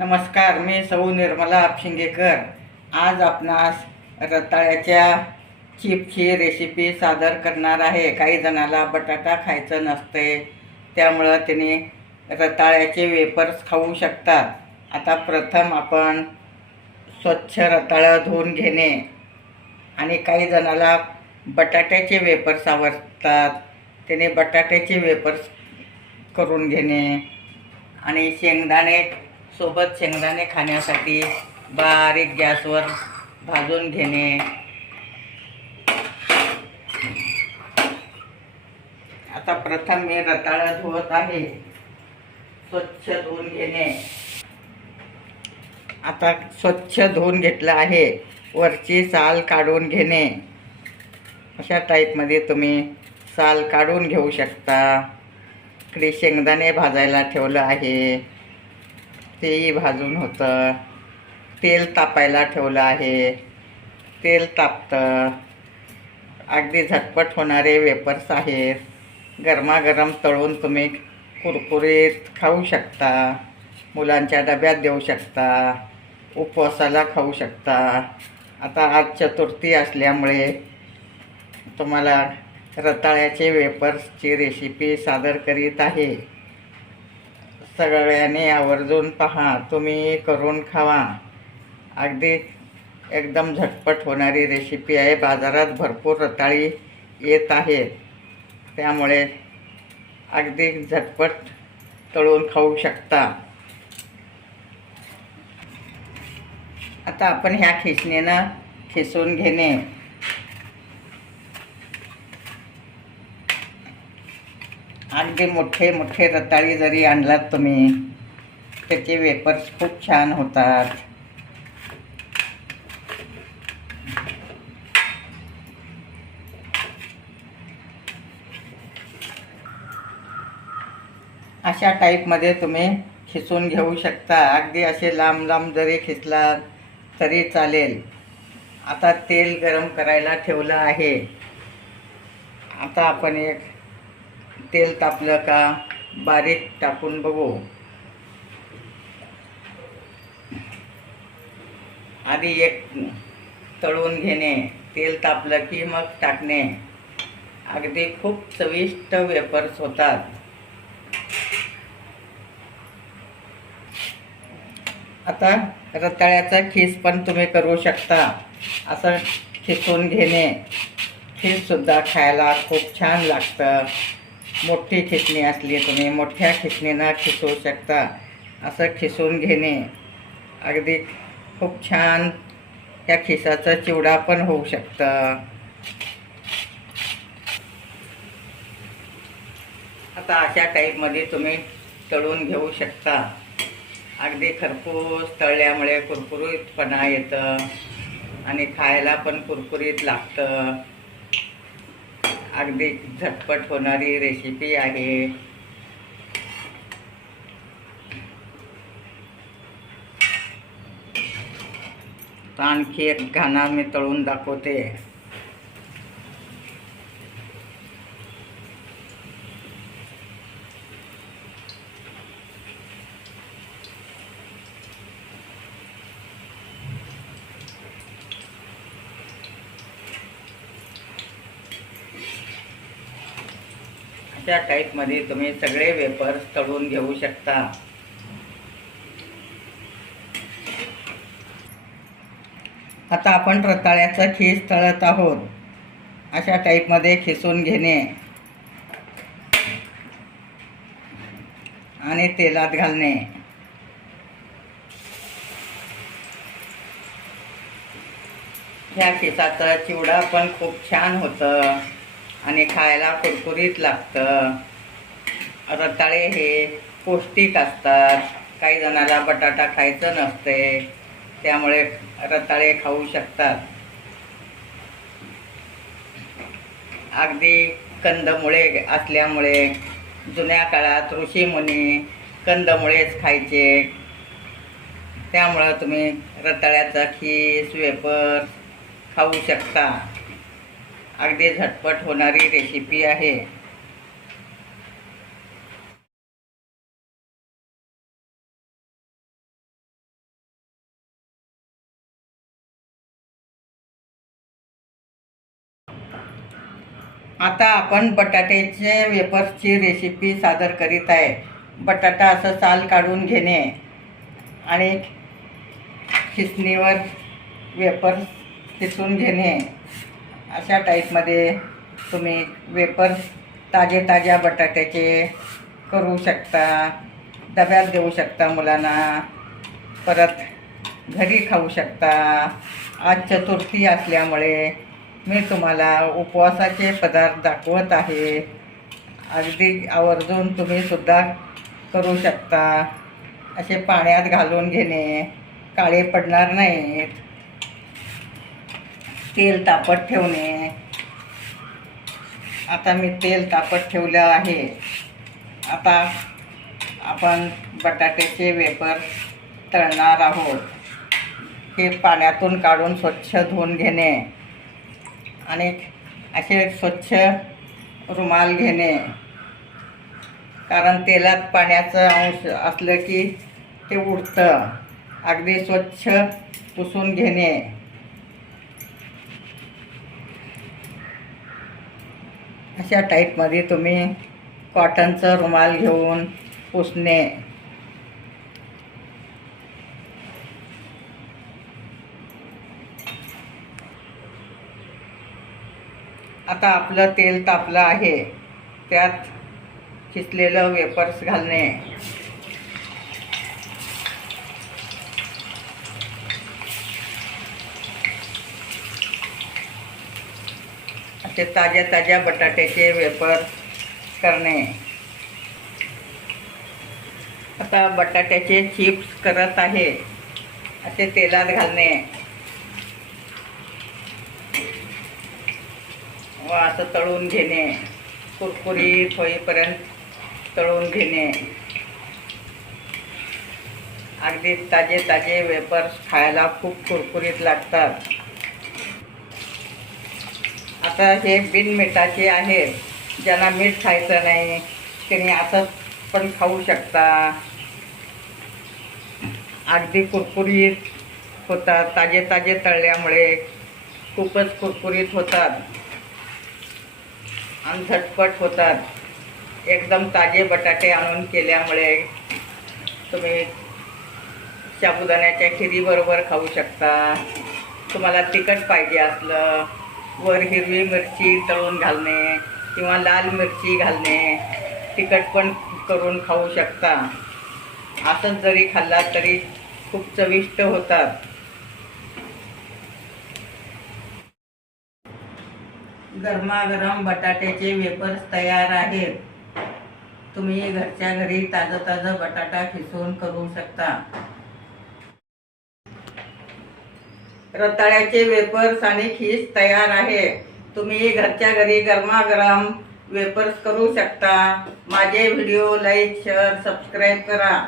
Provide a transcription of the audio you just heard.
नमस्कार, मी सौ निर्मला आपशिंगेकर। आज आपणास रताळ्याच्या चिप्सची रेसिपी सादर करणार आहे। काही जणाला बटाटा खायचं नसते, त्यामुळं त्यांनी रताळ्याचे वेपर्स खाऊ शकतात। आता प्रथम आपण स्वच्छ रताळं धुवून घेणे आणि काही जणाला बटाट्याचे वेपर्स आवडतात, त्याने बटाट्याचे वेपर्स करून घेणे आणि शेंगदाणे खाण्यासाठी बारीक गॅसवर भाजून घेणे। आता प्रथम मी रताळं धुवत आहे, स्वच्छ धुवून घेणे। आता स्वच्छ धुवून घेतलं आहे, वरची साल काढून घेणे। अशा टाईपमध्ये तुम्ही साल काढून घेऊ शकता। इकडे शेंगदाणे भाजायला ठेवलं आहे, तेही भाजून होतं। तेल तापायला ठेवलं आहे, तेल तापतं। अगदी झटपट होणारे वेपर्स आहेत, गरमागरम तळून तुम्ही कुरकुरीत खाऊ शकता। मुलांच्या डब्यात देऊ शकता, उपवासाला खाऊ शकता। आता आज चतुर्थी असल्यामुळे तुम्हाला रताळ्याचे वेपर्सची रेसिपी सादर करीत आहे। सगळ्यांनी आवर्जून पहा, तुम्ही करून खावा। अगदी एकदम झटपट होणारी रेसिपी आहे। बाजारात भरपूर रताळी येत आहेत, त्यामुळे अगदी झटपट तळून खाऊ शकता। आता आपण ह्या खिसणीनं खिसून घेणे। अगदी मोठे मोठे रताळी जरी आणलात तुम्ही, त्याचे वेपर्स खूप छान होतात। अशा टाईपमध्ये तुम्ही खिसून घेऊ शकता। अगदी असे लांब लांब जरी खिसला तरी चालेल। आता तेल गरम करायला ठेवलं आहे। आता आपण एक तेल तापलं का बारीक टाकून बघू। आधी एक तळून घेणे, तेल तापलं की मग टाकणे। अगदी खूप चविष्ट वेपर्स होतात। आता रताळ्याचा खीस पण तुम्ही करू शकता। असं खिसून घेणे, खीससुद्धा खायला खूप छान लागतं। मोठी खिसणी असली तुम्ही मोठ्या खिसणीनं खिसू शकता। असं खिसून घेणे, अगदी खूप छान त्या खिसाचा चिवडा पण होऊ शकतं। आता अशा टाईपमध्ये तुम्ही तळून घेऊ शकता। अगदी खरपूस तळल्यामुळे कुरकुरीतपणा येतं आणि खायला पण कुरकुरीत लागतं। अगदी झटपट होणारी रेसिपी आहे। आणखी एक घाना मी तळून दाखवते। अशा टाईपमध्ये तुम्ही सगळे वेपर्स तळून घेऊ शकता। आता आपण रताळ्याचा खीस तळत आहोत। अशा टाईपमध्ये खिसून घेणे आणि तेलात घालणे। ह्या खिसाचा चिवडा पण खूप छान होतं आणि खायला कुरकुरीत लागतं। रताळे हे पौष्टिक असतात। काही जणाला बटाटा खायचं नसते, त्यामुळे रताळे खाऊ शकतात। अगदी कंदमुळे असल्यामुळे जुन्या काळात ऋषीमुनी कंदमुळेच खायचे, त्यामुळं तुम्ही रताळ्याचा खीस वेपर खाऊ शकता। अगदी झटपट होणारी रेसिपी आहे। आता आपण बटाट्याचे वेफर्सची रेसिपी सादर करीत आहे. बटाटा असं साल काढून घेणे आणि खिसणीवर वेफर्स खिसून घेणे. अशा टाईपमध्ये तुम्ही वेफर्स ताज्या बटाट्याचे करू शकता. डब्यात देऊ शकता मुलांना, परत घरी खाऊ शकता. आज चतुर्थी असल्यामुळे मी तुम्हाला उपवासाचे पदार्थ दाखवत आहे. अगदी आवर्जून तुम्ही सुद्धा करू शकता. असे पाण्यात घालून घेणे, काळे पडणार नाहीत. तेल तापत ठेवणे. आता मी तेल तापत ठेवलं आहे. आता आपण बटाट्याचे वेफर तळणार आहोत. हे पाण्यातून काढून स्वच्छ धुवून घेणे आणि असे स्वच्छ रुमाल घेणे, कारण तेलात पाण्याचं अंश असलं की ते उडतं. अगदी स्वच्छ पुसून घेणे. अशा टाईपमध्ये तुम्ही कॉटनचं रुमाल घेऊन पुसणे. आता आपलं तेल तापलं आहे. त्यात खिसलेलं वेफर्स घालणे. असे ताज्या बटाट्याचे वेफर्स करणे. आता बटाट्याचे चिप्स करत आहे. असे तेलात घालणे व असं तळून घेणे. कुरकुरीत होईपर्यंत तळून घेणे. अगदी ताजे वेफर्स खायला खूप कुरकुरीत लागतात. आता हे बिन मिठाचे आहेत. ज्यांना मीठ खायचं नाही त्यांनी असं पण खाऊ शकता. अगदी कुरकुरीत होतात. ताजे तळल्यामुळे खूपच कुरकुरीत होतात आणि झटपट होतात. एकदम ताजे बटाटे आणून केल्यामुळे तुम्ही साबुदाण्याच्या खिरीबरोबर खाऊ शकता. तुम्हाला तिखट पाहिजे असलं, वर हिरवी मिरची तळून घालणे किंवा लाल मिरची घालणे, तिखट पण करून खाऊ शकता. असंच जरी खाल्ला तरी खूप चविष्ट होतात. गरमागरम बटाट्याचे वेफर्स तयार आहेत. तुम्ही घरच्या घरी ताजं बटाटा खिसून करू शकता. रताळ्याचे वेफर्स आणि खीस तयार आहे. तुम्ही घरच्या घरी गरमागरम वेफर्स करू शकता. माझे व्हिडिओ लाईक, शेअर, सबस्क्राईब करा.